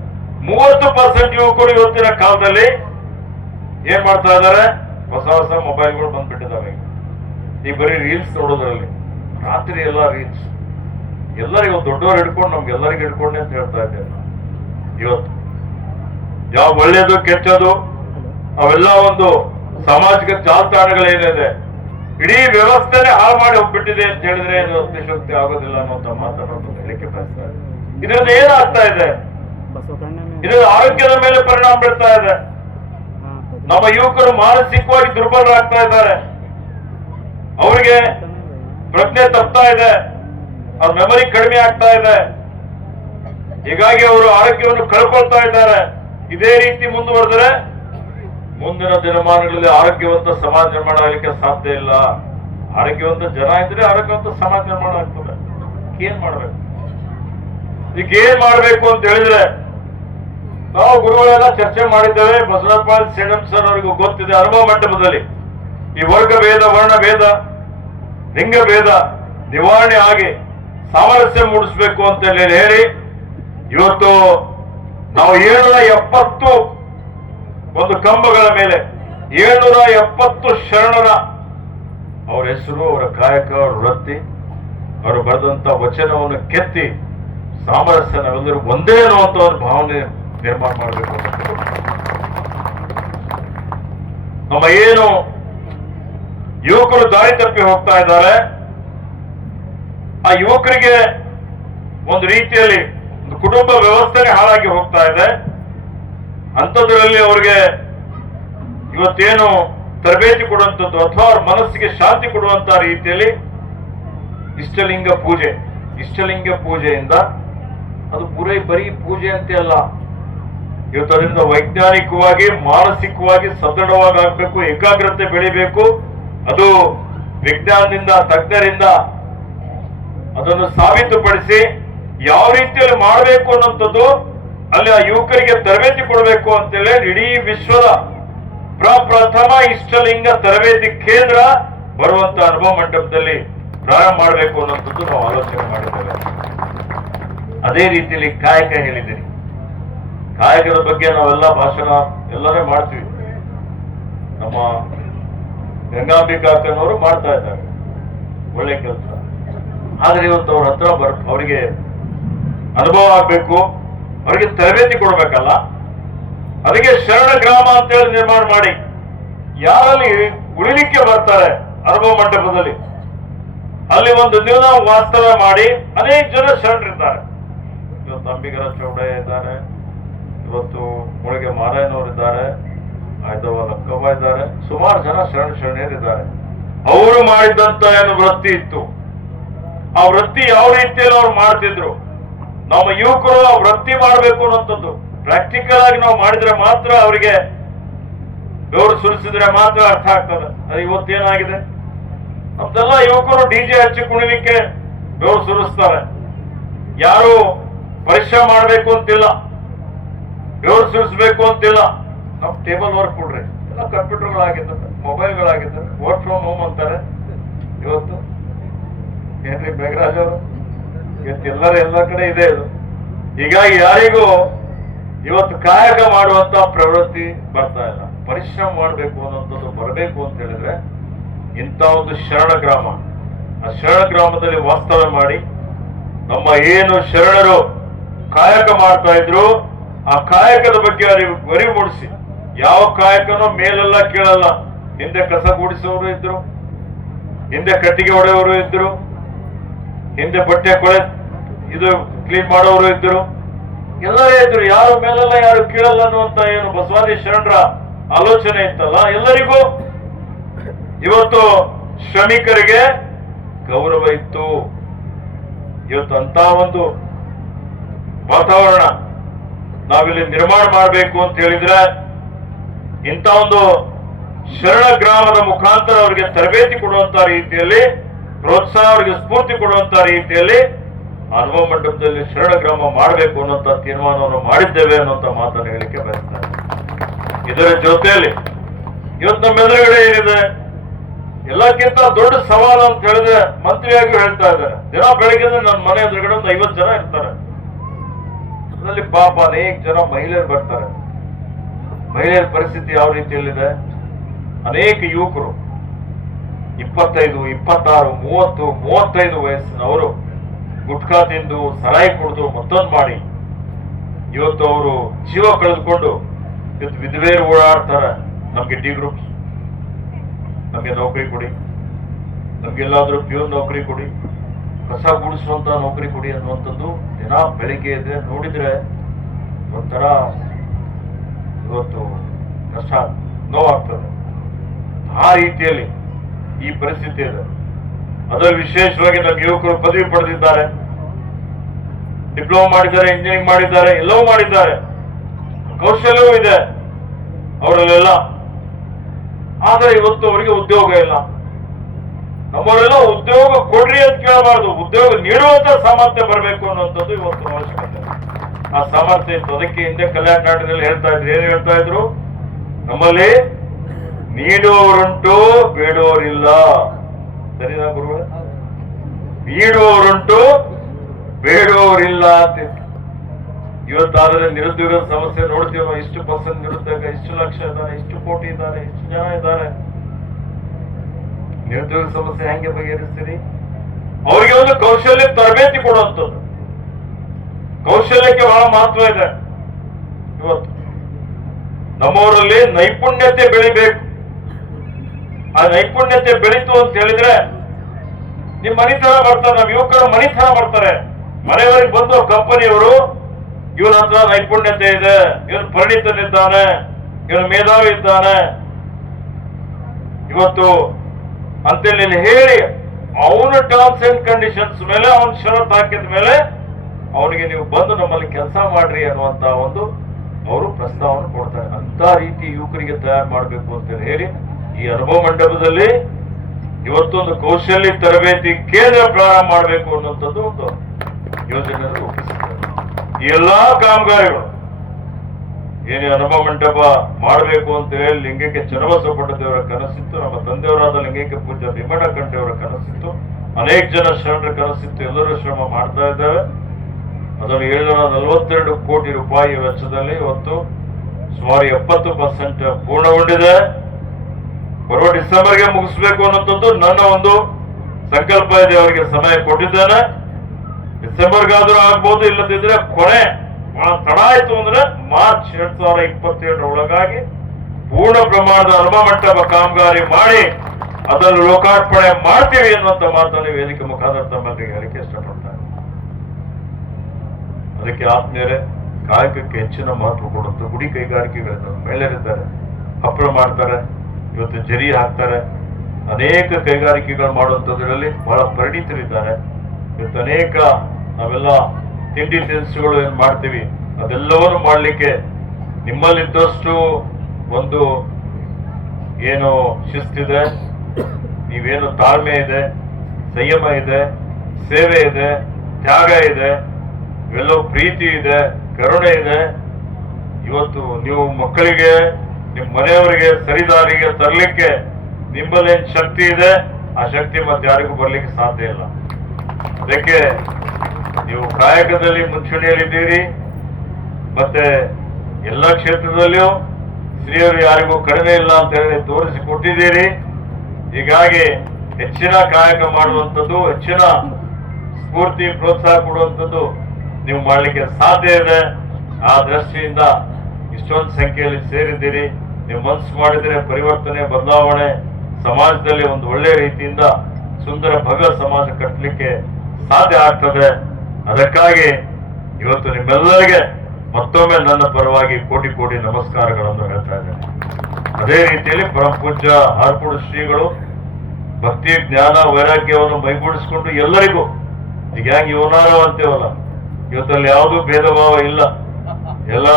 30% ಯುವಕರು ಇವತ್ತಿನ ಕಾಲದಲ್ಲಿ ಏನ್ ಮಾಡ್ತಾ ಇದ್ದಾರೆ? ಹೊಸ ಹೊಸ ಮೊಬೈಲ್ಗಳು ಬಂದ್ಬಿಟ್ಟಿದ್ದಾವೆ. ಈಗ ಬರೀ ರೀಲ್ಸ್ ನೋಡೋದ್ರಲ್ಲಿ, ರಾತ್ರಿ ಎಲ್ಲ ರೀಲ್ಸ್. ಎಲ್ಲರಿಗೂ ದೊಡ್ಡವರು ಹಿಡ್ಕೊಂಡು ನಮ್ಗೆಲ್ಲರಿಗೂ ಹಿಡ್ಕೊಂಡೆ ಅಂತ ಹೇಳ್ತಾ ಇದ್ದೇನೆ. ಇವತ್ತು ಯಾವ ಒಳ್ಳೇದು ಕೆಟ್ಟದು ಅವೆಲ್ಲ ಒಂದು ಸಾಮಾಜಿಕ ಜಾಲತಾಣಗಳೇನಿದೆ, ಇಡೀ ವ್ಯವಸ್ಥೆನೇ ಹಾಳು ಮಾಡಿ ಹೋಗ್ಬಿಟ್ಟಿದೆ ಅಂತ ಹೇಳಿದ್ರೆ ಇದು ಅತಿಶಕ್ತಿ ಆಗೋದಿಲ್ಲ ಅನ್ನೋಂಥ ಮಾತನ್ನು ಹೇಳಿಕೆ ಬಯಸ್ತಾ ಇದೆ. ಇದರಿಂದ ಏನಾಗ್ತಾ ಇದೆ? ಇದರಿಂದ ಆರೋಗ್ಯದ ಮೇಲೆ ಪರಿಣಾಮ ಬೀಳ್ತಾ ಇದೆ. ನಮ್ಮ ಯುವಕರು ಮಾನಸಿಕವಾಗಿ ದುರ್ಬಲರಾಗ್ತಾ ಇದ್ದಾರೆ, ಅವರಿಗೆ ಪ್ರಜ್ಞೆ ತಪ್ತಾ ಇದೆ, ಅವ್ರ ಮೆಮೊರಿ ಕಡಿಮೆ ಆಗ್ತಾ ಇದೆ. ಹೀಗಾಗಿ ಅವರು ಆರೋಗ್ಯವನ್ನು ಕಳ್ಕೊಳ್ತಾ ಇದ್ದಾರೆ. ಇದೇ ರೀತಿ ಮುಂದುವರೆದರೆ ಮುಂದಿನ ದಿನಮಾನಗಳಲ್ಲಿ ಆರೋಗ್ಯವಂತ ಸಮಾಜ ನಿರ್ಮಾಣ ಆಗಲಿಕ್ಕೆ ಸಾಧ್ಯ ಇಲ್ಲ. ಆರೋಗ್ಯವಂತ ಜನ ಇದ್ರೆ ಆರೋಗ್ಯವಂತ ಸಮಾಜ ನಿರ್ಮಾಣ ಆಗ್ತದೆ. ಏನ್ ಮಾಡ್ಬೇಕು? ಈಗ ಏನ್ ಮಾಡ್ಬೇಕು ಅಂತ ಹೇಳಿದ್ರೆ, ನಾವು ಗುರುಗಳೆಲ್ಲ ಚರ್ಚೆ ಮಾಡಿದ್ದೇವೆ. ಬಸವಪ್ಪ ಸೇಡಂ ಸರ್ ಅವರಿಗೂ ಗೊತ್ತಿದೆ, ಅನುಭವ ಮಂಟಪದಲ್ಲಿ ಈ ವರ್ಗ ಭೇದ, ವರ್ಣ ಭೇದ, ಲಿಂಗ ಭೇದ ನಿವಾರಣೆ ಆಗಿ ಸಾಮರಸ್ಯ ಮೂಡಿಸ್ಬೇಕು ಅಂತ ಹೇಳಿ ಇವತ್ತು ನಾವು 770 ಒಂದು ಕಂಬಗಳ ಮೇಲೆ 770 ಶರಣರ ಅವರ ಹೆಸರು, ಅವರ ಕಾಯಕ, ಅವರ ವೃತ್ತಿ, ಅವರು ಬರೆದಂತ ವಚನವನ್ನು ಕೆತ್ತಿ ಸಾಮರಸ್ಯ ನಾವೆಲ್ಲರೂ ಒಂದೇ ಅನ್ನುವಂತ ಒಂದು ಭಾವನೆ ನಿರ್ಮಾಣ ಮಾಡಬೇಕು. ನಮ್ಮ ಏನು ಯುವಕರು ದಾರಿ ತಪ್ಪಿ ಹೋಗ್ತಾ ಇದ್ದಾರೆ, ಆ ಯುವಕರಿಗೆ ಒಂದು ರೀತಿಯಲ್ಲಿ ಒಂದು ಕುಟುಂಬ ವ್ಯವಸ್ಥೆನೇ ಹಾಳಾಗಿ ಹೋಗ್ತಾ ಇದೆ. ಅಂಥದ್ರಲ್ಲಿ ಅವ್ರಿಗೆ ಇವತ್ತೇನು ತರಬೇತಿ ಕೊಡುವಂಥದ್ದು ಅಥವಾ ಅವ್ರ ಮನಸ್ಸಿಗೆ ಶಾಂತಿ ಕೊಡುವಂತ ರೀತಿಯಲ್ಲಿ ಇಷ್ಟಲಿಂಗ ಪೂಜೆ, ಇಷ್ಟಲಿಂಗ ಪೂಜೆಯಿಂದ ಅದು ಬರೀ ಪೂಜೆ ಅಂತೆ ಅಲ್ಲ. ಇವತ್ತು ಅದರಿಂದ ವೈಜ್ಞಾನಿಕವಾಗಿ, ಮಾನಸಿಕವಾಗಿ ಸದೃಢವಾಗಿ ಆಗ್ಬೇಕು, ಏಕಾಗ್ರತೆ ಬೆಳಿಬೇಕು. ಅದು ವಿಜ್ಞಾನದಿಂದ, ತಜ್ಞರಿಂದ ಅದನ್ನು ಸಾಬೀತುಪಡಿಸಿ ಯಾವ ರೀತಿಯಲ್ಲಿ ಮಾಡಬೇಕು ಅನ್ನೋಂಥದ್ದು ಅಲ್ಲಿ ಆ ಯುವಕರಿಗೆ ತರಬೇತಿ ಕೊಡಬೇಕು ಅಂತೇಳಿ ಇಡೀ ವಿಶ್ವದ ಪ್ರಪ್ರಥಮ ಇಷ್ಟಲಿಂಗ ತರಬೇತಿ ಕೇಂದ್ರ ಬರುವಂತ ಅನುಭವ ಮಂಟಪದಲ್ಲಿ ಪ್ರಾರಂಭ ಮಾಡಬೇಕು ಅನ್ನೋಂಥದ್ದು ನಾವು ಆಲೋಚನೆ ಮಾಡಿದ್ದೇವೆ. ಅದೇ ರೀತಿಯಲ್ಲಿ ಕಾಯಕ ಹೇಳಿದ್ದೀನಿ. ಕಾಯಕದ ಬಗ್ಗೆ ನಾವೆಲ್ಲ ಭಾಷಣ ಎಲ್ಲರೇ ಮಾಡ್ತೀವಿ. ನಮ್ಮ ಗಂಗಾಂಬಿಕಾ ಅಕ್ಕನವರು ಮಾಡ್ತಾ ಇದ್ದಾರೆ ಒಳ್ಳೆ ಕೆಲಸ. ಆದ್ರೆ ಇವತ್ತು ಅವ್ರ ಹತ್ರ ಅವರಿಗೆ ಅನುಭವ ಆಗ್ಬೇಕು, ಅವರಿಗೆ ತರಬೇತಿ ಕೊಡ್ಬೇಕಲ್ಲ. ಅದಕ್ಕೆ ಶರಣ ಗ್ರಾಮ ಅಂತೇಳಿ ನಿರ್ಮಾಣ ಮಾಡಿ ಯಾರಲ್ಲಿ ಉಳಿಲಿಕ್ಕೆ ಬರ್ತಾರೆ ಅನುಭವ ಮಂಟಪದಲ್ಲಿ ಅಲ್ಲಿ ಒಂದು ದಿನ ವಾಸ್ತವ್ಯ ಮಾಡಿ ಅನೇಕ ಜನ ಶರಣರಿದ್ದಾರೆ. ಇವತ್ತು ಅಂಬಿಗರ ಚೌಡಯ್ಯ ಇದ್ದಾರೆ, ಇವತ್ತು ಮುಳಿಗೆ ಮಾರಾಯನವರಿದ್ದಾರೆ, ಆಯ್ದವ ಲಕ್ಕವ್ವ ಇದ್ದಾರೆ, ಸುಮಾರು ಜನ ಶರಣರಿದ್ದಾರೆ. ಅವರು ಮಾಡಿದಂತ ಏನು ವೃತ್ತಿ ಇತ್ತು, ಆ ವೃತ್ತಿ ಯಾವ ರೀತಿಯಲ್ಲಿ ಅವ್ರು ಮಾಡ್ತಿದ್ರು, ನಮ್ಮ ಯುವಕರು ಆ ವೃತ್ತಿ ಮಾಡಬೇಕು ಅನ್ನೋಂಥದ್ದು ಪ್ರಾಕ್ಟಿಕಲ್ ಆಗಿ ನಾವು ಮಾಡಿದ್ರೆ ಮಾತ್ರ ಅವರಿಗೆ ಬೆವರು ಸುರಿಸಿದ್ರೆ ಮಾತ್ರ ಅರ್ಥ ಆಗ್ತದೆ. ಅದು ಇವತ್ತೇನಾಗಿದೆ, ನಮ್ದೆಲ್ಲ ಯುವಕರು ಡಿಜೆ ಹಚ್ಚಿ ಕುಣಿಲಿಕ್ಕೆ ಬೆವರು ಸುರಿಸ್ತಾರೆ. ಯಾರು ಪರಿಶ್ರಮ ಮಾಡಬೇಕು ಅಂತಿಲ್ಲ, ಬೆವರು ಸುರಿಸ್ಬೇಕು ಅಂತಿಲ್ಲ. ನಮ್ ಟೇಬಲ್ ವರ್ಕ್ ಕೊಡ್ರಿ, ಎಲ್ಲ ಕಂಪ್ಯೂಟರ್ಗಳಾಗಿದ್ದಾರೆ, ಮೊಬೈಲ್ಗಳಾಗಿದ್ದಾರೆ, ವರ್ಕ್ ಫ್ರಮ್ ಹೋಮ್ ಅಂತಾರೆ. ಇವತ್ತು ಏನ್ರಿ ಬೇಗರಾಜ್ ಅವರು, ಎಲ್ಲ ಕಡೆ ಇದೆ ಇದು. ಹೀಗಾಗಿ ಯಾರಿಗೂ ಇವತ್ತು ಕಾಯಕ ಮಾಡುವಂತ ಪ್ರವೃತ್ತಿ ಬರ್ತಾ ಇಲ್ಲ. ಪರಿಶ್ರಮ ಮಾಡಬೇಕು ಅನ್ನೋಂಥದ್ದು ಬರಬೇಕು ಅಂತ ಹೇಳಿದ್ರೆ ಇಂಥ ಒಂದು ಶರಣ ಗ್ರಾಮ, ಆ ಶರಣ ಗ್ರಾಮದಲ್ಲಿ ವಾಸ್ತವ್ಯ ಮಾಡಿ ನಮ್ಮ ಏನು ಶರಣರು ಕಾಯಕ ಮಾಡ್ತಾ ಇದ್ರು ಆ ಕಾಯಕದ ಬಗ್ಗೆ ಅರಿವು ಮೂಡಿಸಿ ಯಾವ ಕಾಯಕನೂ ಮೇಲೆಲ್ಲ ಕೇಳಲ್ಲ. ಹಿಂದೆ ಕಸ ಗೂಡಿಸೋರು ಇದ್ರು, ಹಿಂದೆ ಕಟ್ಟಿಗೆ ಹೊಡೆಯೋರು ಇದ್ರು, ಹಿಂದೆ ಬಟ್ಟೆ ಇದು ಕ್ಲೀನ್ ಮಾಡೋರು ಇದ್ರು, ಎಲ್ಲರೇ ಇದ್ರು. ಯಾರು ಮೇಲೆಲ್ಲ ಯಾರು ಕೀಳಲ್ಲ ಅನ್ನುವಂತ ಏನು ಬಸವಾದಿ ಶರಣರ ಆಲೋಚನೆ ಇತ್ತಲ್ಲ, ಎಲ್ಲರಿಗೂ ಇವತ್ತು ಶ್ರಮಿಕರಿಗೆ ಗೌರವ ಇತ್ತು. ಇವತ್ತು ಅಂತ ಒಂದು ವಾತಾವರಣ ನಾವಿಲ್ಲಿ ನಿರ್ಮಾಣ ಮಾಡಬೇಕು ಅಂತ ಹೇಳಿದ್ರೆ ಇಂಥ ಒಂದು ಶರಣ ಗ್ರಾಮದ ಮುಖಾಂತರ ಅವರಿಗೆ ತರಬೇತಿ ಕೊಡುವಂತ ರೀತಿಯಲ್ಲಿ, ಪ್ರೋತ್ಸಾಹ ಅವರಿಗೆ ಸ್ಫೂರ್ತಿ ಕೊಡುವಂತ ರೀತಿಯಲ್ಲಿ ಅನುಭವ ಮಂಟಪದಲ್ಲಿ ಶರಣ ಗ್ರಾಮ ಮಾಡಬೇಕು ಅನ್ನೋಂಥ ತೀರ್ಮಾನವನ್ನು ಮಾಡಿದ್ದೇವೆ ಅನ್ನೋಂಥ ಮಾತನ್ನು ಹೇಳಿಕೆ ಬಯಸ್ತಾರೆ. ಇದರ ಜೊತೆಯಲ್ಲಿ ಇವತ್ತು ನಮ್ಮ ಎದುರುಗಡೆ ಏನಿದೆ, ಎಲ್ಲಕ್ಕಿಂತ ದೊಡ್ಡ ಸವಾಲು ಅಂತ ಹೇಳಿದ್ರೆ ಮಂತ್ರಿಯಾಗಿಯೂ ಹೇಳ್ತಾ ಇದ್ದಾರೆ. ದಿನ ಬೆಳಗ್ಗೆ ನನ್ನ ಮನೆ ಎದುರುಗಡೆ ಒಂದು 50 ಜನ ಇರ್ತಾರೆ. ಅದರಲ್ಲಿ ಪಾಪ ಅನೇಕ ಜನ ಮಹಿಳೆಯರು ಬರ್ತಾರೆ. ಮಹಿಳೆಯರ ಪರಿಸ್ಥಿತಿ ಯಾವ ರೀತಿಯಲ್ಲಿದೆ? ಅನೇಕ ಯುವಕರು 25, 26, 30, 35 ವಯಸ್ಸಿನವರು ಗುಟ್ಕಾ ತಿಂದು, ಸರಾಯಿ ಕುಡಿದು, ಮತ್ತೊಂದು ಮಾಡಿ ಇವತ್ತು ಅವರು ಜೀವ ಕಳೆದುಕೊಂಡು ಇವತ್ತು ವಿಧವೆಯರು ಓಡಾಡ್ತಾರೆ. ನಮ್ಗೆ ಡಿ ಗ್ರೂಪ್, ನಮ್ಗೆ ನೌಕರಿ ಕೊಡಿ, ನಮ್ಗೆಲ್ಲಾದ್ರೂ ಪ್ಯೂರ್ ನೌಕರಿ ಕೊಡಿ, ಕಸ ಗುಡಿಸುವಂತ ನೌಕರಿ ಕೊಡಿ ಅನ್ನುವಂಥದ್ದು ದಿನ ಬೆಳಿಗ್ಗೆ ಇದೆ. ನೋಡಿದ್ರೆ ಒಂಥರ ಇವತ್ತು ಕಷ್ಟ, ನೋವಾಗ್ತದೆ. ಆ ರೀತಿಯಲ್ಲಿ ಈ ಪರಿಸ್ಥಿತಿ ಇದೆ. ಅದರಲ್ಲಿ ವಿಶೇಷವಾಗಿ ನಮ್ಮ ಯುವಕರು ಪದವಿ ಪಡೆದಿದ್ದಾರೆ, ಡಿಪ್ಲೊಮಾ ಮಾಡಿದ್ದಾರೆ, ಇಂಜಿನಿಯರಿಂಗ್ ಮಾಡಿದ್ದಾರೆ, ಎಲ್ಲವೂ ಮಾಡಿದ್ದಾರೆ, ಕೌಶಲ್ಯವೂ ಇದೆ ಅವರಲ್ಲೆಲ್ಲ. ಆದರೆ ಇವತ್ತು ಅವರಿಗೆ ಉದ್ಯೋಗ ಇಲ್ಲ. ನಮ್ಮವರೆಲ್ಲ ಉದ್ಯೋಗ ಕೊಡ್ರಿ ಅಂತ ಕೇಳಬಾರ್ದು, ಉದ್ಯೋಗ ನೀಡುವಂತ ಸಾಮರ್ಥ್ಯ ಬರಬೇಕು ಅನ್ನುವಂಥದ್ದು ಇವತ್ತು ಅವಶ್ಯಕತೆ. ಆ ಸಾಮರ್ಥ್ಯ ಇತ್ತು. ಅದಕ್ಕೆ ಹಿಂದೆ ಕಲ್ಯಾಣ ನಾಟಕದಲ್ಲಿ ಹೇಳ್ತಾ ಇದ್ರು, ಏನ್ ಹೇಳ್ತಾ ಇದ್ರು? ನಮ್ಮಲ್ಲಿ ನೀಡುವವರುಂಟು, ಬೇಡುವವರಿಲ್ಲ. ಸರಿನಾ ಗುರುಗಳೇ? ನೀಡುವವರುಂಟು, ಬೇಡುವವರಿಲ್ಲ ಅಂತ. ಇವತ್ತಾದ್ರೆ ನಿರುದ್ಯೋಗದ ಸಮಸ್ಯೆ ನೋಡ್ತೀವ. ಇಷ್ಟು % ನಿರುದ್ಯೋಗ, ಇಷ್ಟು ಲಕ್ಷ ಇದ್ದಾರೆ, ಇಷ್ಟು ಕೋಟಿ ಇದ್ದಾರೆ, ಇಷ್ಟು ಜನ ಇದ್ದಾರೆ. ನಿರುದ್ಯೋಗ ಸಮಸ್ಯೆ ಹೆಂಗೆ ಬಗೆಹರಿಸ್ತೀರಿ? ಅವರಿಗೆ ಒಂದು ಕೌಶಲ್ಯ ತರಬೇತಿ ಕೊಡುವಂಥದ್ದು. ಕೌಶಲ್ಯಕ್ಕೆ ಬಹಳ ಮಹತ್ವ ಇದೆ. ಇವತ್ತು ನಮ್ಮವರಲ್ಲಿ ನೈಪುಣ್ಯತೆ ಬೆಳಿಬೇಕು. ಆ ನೈಪುಣ್ಯತೆ ಬೆಳೀತು ಅಂತ ಹೇಳಿದ್ರೆ ನಿಮ್ ಮನಿತನ ಬರ್ತಾರೆ, ನಮ್ಮ ಯುವಕರ ಮನಿತನ ಬರ್ತಾರೆ. ಮನೆಯವರಿಗೆ ಬಂದು ಕಂಪನಿಯವರು ಇವನ ಹತ್ರ ನೈಪುಣ್ಯತೆ ಇದೆ, ಇವನು ಪರಿಣಿತನಿದ್ದಾನೆ, ಇವನು ಮೇಧಾವಿ ಇದ್ದಾನೆ ಇವತ್ತು ಅಂತೇಳಿ ಹೇಳಿ ಅವನ ಟರ್ಮ್ಸ್ ಅಂಡ್ ಕಂಡೀಷನ್ಸ್ ಮೇಲೆ, ಅವನ ಷರತ್ತು ಹಾಕಿದ ಮೇಲೆ ಅವನಿಗೆ ನೀವು ಬಂದು ನಮ್ಮಲ್ಲಿ ಕೆಲಸ ಮಾಡ್ರಿ ಅನ್ನುವಂತ ಒಂದು ಅವರು ಪ್ರಸ್ತಾವನೆ ಕೊಡ್ತಾರೆ. ಅಂತ ರೀತಿ ಯುವಕರಿಗೆ ತಯಾರು ಮಾಡಬೇಕು ಅಂತ ಹೇಳಿ ಈ ಅನುಭವ ಮಂಟಪದಲ್ಲಿ ಇವತ್ತೊಂದು ಕೌಶಲ್ಯ ತರಬೇತಿ ಕೇಂದ್ರ ಪ್ರಾರಂಭ ಮಾಡಬೇಕು ಅನ್ನುವಂಥದ್ದು ಒಂದು ಯೋಜನೆ ರೂಪಿಸಿದ್ದಾರೆ. ಈ ಎಲ್ಲಾ ಕಾಮಗಾರಿಗಳು ಏನೇ ಅನುಭವ ಮಂಟಪ ಮಾಡಬೇಕು ಅಂತ ಹೇಳಿ ಲಿಂಗೈಕ್ಯ ಚನ್ನಬಸವ ದೇವರ ಕನಸಿತ್ತು, ನಮ್ಮ ತಂದೆಯವರಾದ ಲಿಂಗೈಕ್ಯ ಪೂಜ್ಯ ಭೀಮಣ್ಣ ಕಂಠೆಯವರ ಕನಸಿತ್ತು, ಅನೇಕ ಜನ ಶರಣರ ಕನಸಿತ್ತು. ಎಲ್ಲರೂ ಶ್ರಮ ಮಾಡ್ತಾ ಇದ್ದೇವೆ. ಅದನ್ನು 742 ಕೋಟಿ ರೂಪಾಯಿ ವೆಚ್ಚದಲ್ಲಿ ಇವತ್ತು ಸುಮಾರು 70% ಪೂರ್ಣಗೊಂಡಿದೆ. ಬರುವ ಡಿಸೆಂಬರ್ಗೆ ಮುಗಿಸ್ಬೇಕು ಅನ್ನೋಂಥದ್ದು ನನ್ನ ಒಂದು ಸಂಕಲ್ಪ ಇದೆ. ಅವರಿಗೆ ಸಮಯ ಕೊಟ್ಟಿದ್ದೇನೆ. ಡಿಸೆಂಬರ್ಗಾದ್ರೂ ಆಗ್ಬೋದು, ಇಲ್ಲದಿದ್ರೆ ಕೊನೆ ಬಹಳ ತಡ ಆಯ್ತು ಅಂದ್ರೆ ಮಾರ್ಚ್ 2027 ಒಳಗಾಗಿ ಪೂರ್ಣ ಪ್ರಮಾಣದ ಅನುಭವ ಮಂಟಪ ಕಾಮಗಾರಿ ಮಾಡಿ ಅದನ್ನು ಲೋಕಾರ್ಪಣೆ ಮಾಡ್ತೀವಿ ಅನ್ನುವಂಥ ಮಾತನ್ನು ವೇದಿಕೆ ಮುಖಾಂತರ ತಮ್ಮಲ್ಲಿ ಹೇಳಿಕೆ ಇಷ್ಟಪಡ್ತಾರೆ. ಅದಕ್ಕೆ ಆತ್ಮೀಯರೇ, ಕಾಯಕಕ್ಕೆ ಹೆಚ್ಚಿನ ಮಹತ್ವ ಕೊಡುತ್ತೆ. ಗುಡಿ ಕೈಗಾರಿಕೆಗಳಿಂದ ಮಹಿಳೆಯರಿದ್ದಾರೆ, ಹಪ್ಪಳ ಮಾಡ್ತಾರೆ, ಇವತ್ತು ಜರಿ ಹಾಕ್ತಾರೆ, ಅನೇಕ ಕೈಗಾರಿಕೆಗಳು ಮಾಡುವಂಥದ್ರಲ್ಲಿ ಬಹಳ ಪರಿಣಿತರಿದ್ದಾರೆ. ಇವತ್ತು ಅನೇಕ ನಾವೆಲ್ಲ ತಿಂಡಿ ತಿನಿಸುಗಳು ಏನ್ ಮಾಡ್ತೀವಿ ಅದೆಲ್ಲವನ್ನು ಮಾಡಲಿಕ್ಕೆ ನಿಮ್ಮಲ್ಲಿದ್ದಷ್ಟು ಒಂದು ಏನು ಶಿಸ್ತಿದೆ, ನೀವೇನು ತಾಳ್ಮೆ ಇದೆ, ಸಂಯಮ ಇದೆ, ಸೇವೆ ಇದೆ, ತ್ಯಾಗ ಇದೆ, ಇವೆಲ್ಲವೂ ಪ್ರೀತಿ ಇದೆ, ಕರುಣೆ ಇದೆ. ಇವತ್ತು ನೀವು ಮಕ್ಕಳಿಗೆ, ನಿಮ್ಮ ಮನೆಯವರಿಗೆ ಸರಿದಾರಿಗೆ ತರಲಿಕ್ಕೆ ನಿಮ್ಮಲ್ಲೇನು ಶಕ್ತಿ ಇದೆ, ಆ ಶಕ್ತಿ ಮತ್ತೆ ಯಾರಿಗೂ ಬರ್ಲಿಕ್ಕೆ ಸಾಧ್ಯ ಇಲ್ಲ. ಅದಕ್ಕೆ ನೀವು ಕಾಯಕದಲ್ಲಿ ಮುಂಚೂಣಿಯಲ್ಲಿದ್ದೀರಿ, ಮತ್ತೆ ಎಲ್ಲ ಕ್ಷೇತ್ರದಲ್ಲಿಯೂ ಸ್ತ್ರೀಯರು ಯಾರಿಗೂ ಕಡಿಮೆ ಇಲ್ಲ ಅಂತ ಹೇಳಿ ತೋರಿಸಿಕೊಟ್ಟಿದ್ದೀರಿ. ಹೀಗಾಗಿ ಹೆಚ್ಚಿನ ಕಾಯಕ ಮಾಡುವಂಥದ್ದು, ಹೆಚ್ಚಿನ ಸ್ಫೂರ್ತಿ ಪ್ರೋತ್ಸಾಹ ಕೊಡುವಂಥದ್ದು ನೀವು ಮಾಡಲಿಕ್ಕೆ ಸಾಧ್ಯ ಇದೆ. ಆ ದೃಷ್ಟಿಯಿಂದ ಇಷ್ಟೊಂದು ಸಂಖ್ಯೆಯಲ್ಲಿ ಸೇರಿದ್ದೀರಿ. ನೀವು ಮನಸ್ಸು ಮಾಡಿದರೆ ಪರಿವರ್ತನೆ ಬದಲಾವಣೆ ಸಮಾಜದಲ್ಲಿ ಒಂದು ಒಳ್ಳೆಯ ರೀತಿಯಿಂದ ಸುಂದರ ಭವ್ಯ ಸಮಾಜ ಕಟ್ಟಲಿಕ್ಕೆ ಸಾಧ್ಯ ಆಗ್ತದೆ. ಅದಕ್ಕಾಗಿ ಇವತ್ತು ನಿಮ್ಮೆಲ್ಲರಿಗೆ ಮತ್ತೊಮ್ಮೆ ನನ್ನ ಪರವಾಗಿ ಕೋಟಿ ಕೋಟಿ ನಮಸ್ಕಾರಗಳನ್ನು ಹೇಳ್ತಾ ಇದ್ದೇನೆ. ಅದೇ ರೀತಿಯಲ್ಲಿ ಪರಮ ಪೂಜ್ಯ ಹಾರ್ಕೂಡು ಶ್ರೀಗಳು ಭಕ್ತಿ ಜ್ಞಾನ ವೈರಾಗ್ಯವನ್ನು ಮೈಗೂಡಿಸಿಕೊಂಡು ಎಲ್ಲರಿಗೂ ಈಗ ಹೆಂಗ್ ಇವನಾರ ಅಂತೇವಲ್ಲ, ಇವತ್ತಲ್ಲಿ ಯಾವುದೂ ಭೇದ ಭಾವ ಇಲ್ಲ, ಎಲ್ಲ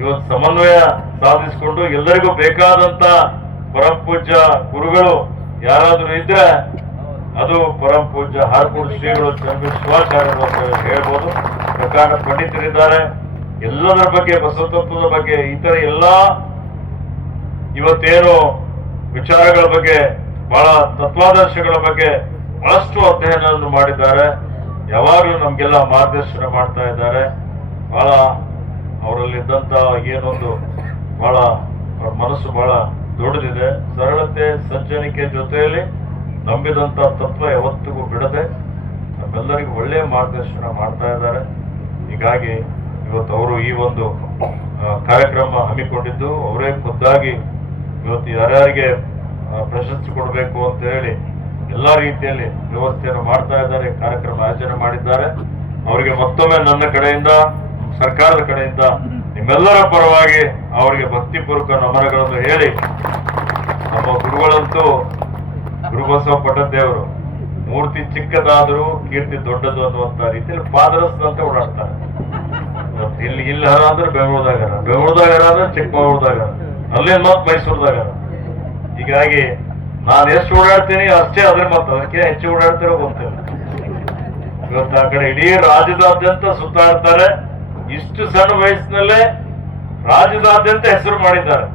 ಇವತ್ತು ಸಮನ್ವಯ ಸಾಧಿಸಿಕೊಂಡು ಎಲ್ಲರಿಗೂ ಬೇಕಾದಂತ ಪರಮ ಪೂಜ್ಯ ಗುರುಗಳು ಯಾರಾದ್ರೂ ಇದ್ರೆ ಅದು ಪರಮ ಪೂಜ್ಯ ಹಾರ್ಕೂಡು ಶ್ರೀಗಳು ಶಿವಾಚಾರ್ಯರು ಅಂತ ಹೇಳ್ಬೋದು. ಪ್ರಕಾಂಡ ಪಂಡಿತರಿದ್ದಾರೆ. ಎಲ್ಲದರ ಬಗ್ಗೆ ಬಸವತತ್ವದ ಬಗ್ಗೆ ಇತರ ಎಲ್ಲಾ ಇವತ್ತೇನು ವಿಚಾರಗಳ ಬಗ್ಗೆ ಬಹಳ ತತ್ವಾದರ್ಶಗಳ ಬಗ್ಗೆ ಬಹಳಷ್ಟು ಅಧ್ಯಯನವನ್ನು ಮಾಡಿದ್ದಾರೆ. ಯಾವಾಗಲೂ ನಮ್ಗೆಲ್ಲ ಮಾರ್ಗದರ್ಶನ ಮಾಡ್ತಾ ಇದ್ದಾರೆ. ಬಹಳ ಅವರಲ್ಲಿದ್ದಂತ ಏನೊಂದು ಬಹಳ ಮನಸ್ಸು ಬಹಳ ದೊಡ್ಡದಿದೆ. ಸರಳತೆ ಸಜ್ಜನಿಕೆ ಜೊತೆಯಲ್ಲಿ ನಂಬಿದಂತ ತತ್ವ ಯಾವತ್ತಿಗೂ ಬಿಡದೆ ನಮ್ಮೆಲ್ಲರಿಗೂ ಒಳ್ಳೆಯ ಮಾರ್ಗದರ್ಶನ ಮಾಡ್ತಾ ಇದ್ದಾರೆ. ಹೀಗಾಗಿ ಇವತ್ತು ಅವರು ಈ ಒಂದು ಕಾರ್ಯಕ್ರಮ ಹಮ್ಮಿಕೊಂಡಿದ್ದು ಅವರೇ ಖುದ್ದಾಗಿ ಇವತ್ತು ಯಾರ್ಯಾರಿಗೆ ಪ್ರಶಸ್ತಿ ಕೊಡಬೇಕು ಅಂತ ಹೇಳಿ ಎಲ್ಲಾ ರೀತಿಯಲ್ಲಿ ವ್ಯವಸ್ಥೆಯನ್ನು ಮಾಡ್ತಾ ಇದ್ದಾರೆ, ಕಾರ್ಯಕ್ರಮ ಆಯೋಜನೆ ಮಾಡಿದ್ದಾರೆ. ಅವರಿಗೆ ಮತ್ತೊಮ್ಮೆ ನನ್ನ ಕಡೆಯಿಂದ ಸರ್ಕಾರದ ಕಡೆಯಿಂದ ನಿಮ್ಮೆಲ್ಲರ ಪರವಾಗಿ ಅವರಿಗೆ ಭಕ್ತಿಪೂರ್ವಕ ನಮನಗಳನ್ನು ಹೇಳಿ, ನಮ್ಮ ಗುರುಗಳಂತೂ ಗುರುಬಸವ ಪಟ್ಟದೇವರು ಮೂರ್ತಿ ಚಿಕ್ಕದಾದರೂ ಕೀರ್ತಿ ದೊಡ್ಡದು ಅನ್ನುವಂತ ರೀತಿಯಲ್ಲಿ ಪಾದರಸದಂತೆ ಓಡಾಡ್ತಾರೆ. ಇಲ್ಲಿ ಹರ ಅಂದ್ರೆ ಬೆಂಗಳೂರದಾಗರ, ಬೆಂಗಳೂರದಾಗರ ಅಂದ್ರೆ ಚಿಕ್ಕಮಗಳೂರದಾಗರ, ಅಲ್ಲೇ ಮತ್ ಮೈಸೂರದಾಗರ. ಹೀಗಾಗಿ ನಾನು ಎಷ್ಟು ಓಡಾಡ್ತೀನಿ ಅಷ್ಟೇ ಅದ್ರ ಮತ್ತೆ ಅದಕ್ಕೆ ಹೆಚ್ಚು ಓಡಾಡ್ತಿರೋ ಗೊತ್ತಿಲ್ಲ. ಇವತ್ತು ಆ ಕಡೆ ಇಡೀ ರಾಜ್ಯದಾದ್ಯಂತ ಸುತ್ತಾಡ್ತಾರೆ. ಇಷ್ಟು ಸಣ್ಣ ವಯಸ್ಸಿನಲ್ಲೇ ರಾಜ್ಯದಾದ್ಯಂತ ಹೆಸರು ಮಾಡಿದ್ದಾರೆ.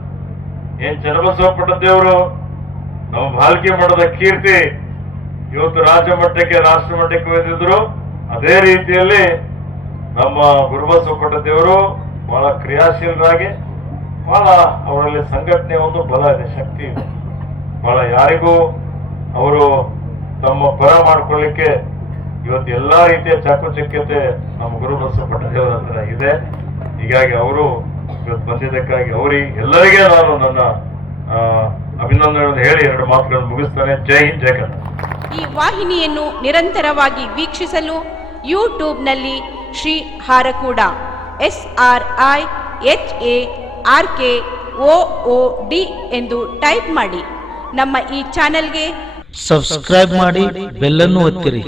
ಏನ್ ಚನ್ನಬಸವ ಪಟ್ಟದೇವರು ನಮ್ಮ ಭಾಲ್ಕಿ ಮಠದ ಕೀರ್ತಿ ಇವತ್ತು ರಾಜ್ಯ ಮಟ್ಟಕ್ಕೆ ರಾಷ್ಟ್ರ ಮಟ್ಟಕ್ಕೆ ಒಯ್ದಿದ್ರು. ಅದೇ ರೀತಿಯಲ್ಲಿ ನಮ್ಮ ಗುರುಬಸವ ಪಟ್ಟದೇವರು ಬಹಳ ಕ್ರಿಯಾಶೀಲರಾಗಿ ಬಹಳ ಅವರಲ್ಲಿ ಸಂಘಟನೆ ಒಂದು ಬಲ ಇದೆ, ಶಕ್ತಿ ಇದೆ. ಬಹಳ ಯಾರಿಗೂ ಅವರು ತಮ್ಮ ಪರ ಮಾಡ್ಕೊಳ್ಳಿಕ್ಕೆ ಇವತ್ತು ಎಲ್ಲಾ ರೀತಿಯ ಚಾಕುಚಕ್ಯತೆ ನಮ್ಮ ಗುರುಬಸವ ಪಟ್ಟದೇವರ ಹತ್ರ ಇದೆ. ಹೀಗಾಗಿ ಅವರು ಇವತ್ತು ಬಂದಿದ್ದಕ್ಕಾಗಿ ಎಲ್ಲರಿಗೆ ನಾನು ನನ್ನ ಅಭಿನಂದನೆಗಳನ್ನು ಹೇಳಿ ಎರಡು ಮಾತುಗಳನ್ನು ಮುಗಿಸ್ತಾನೆ. ಜೈ ಹಿಂದ್, ಜೈ ಕನ್ನಡ. ಈ ವಾಹಿನಿಯನ್ನು ನಿರಂತರವಾಗಿ ವೀಕ್ಷಿಸಲು ಯೂಟ್ಯೂಬ್ನಲ್ಲಿ ಶ್ರೀ ಹಾರಕೂಡ SRIHARKOOD ಎಂದು ಟೈಪ್ ಮಾಡಿ. ನಮ್ಮ ಈ ಚಾನೆಲ್ಗೆ ಸಬ್ಸ್ಕ್ರೈಬ್ ಮಾಡಿ, ಬೆಲ್ ಅನ್ನು ಒತ್ತಿರಿ.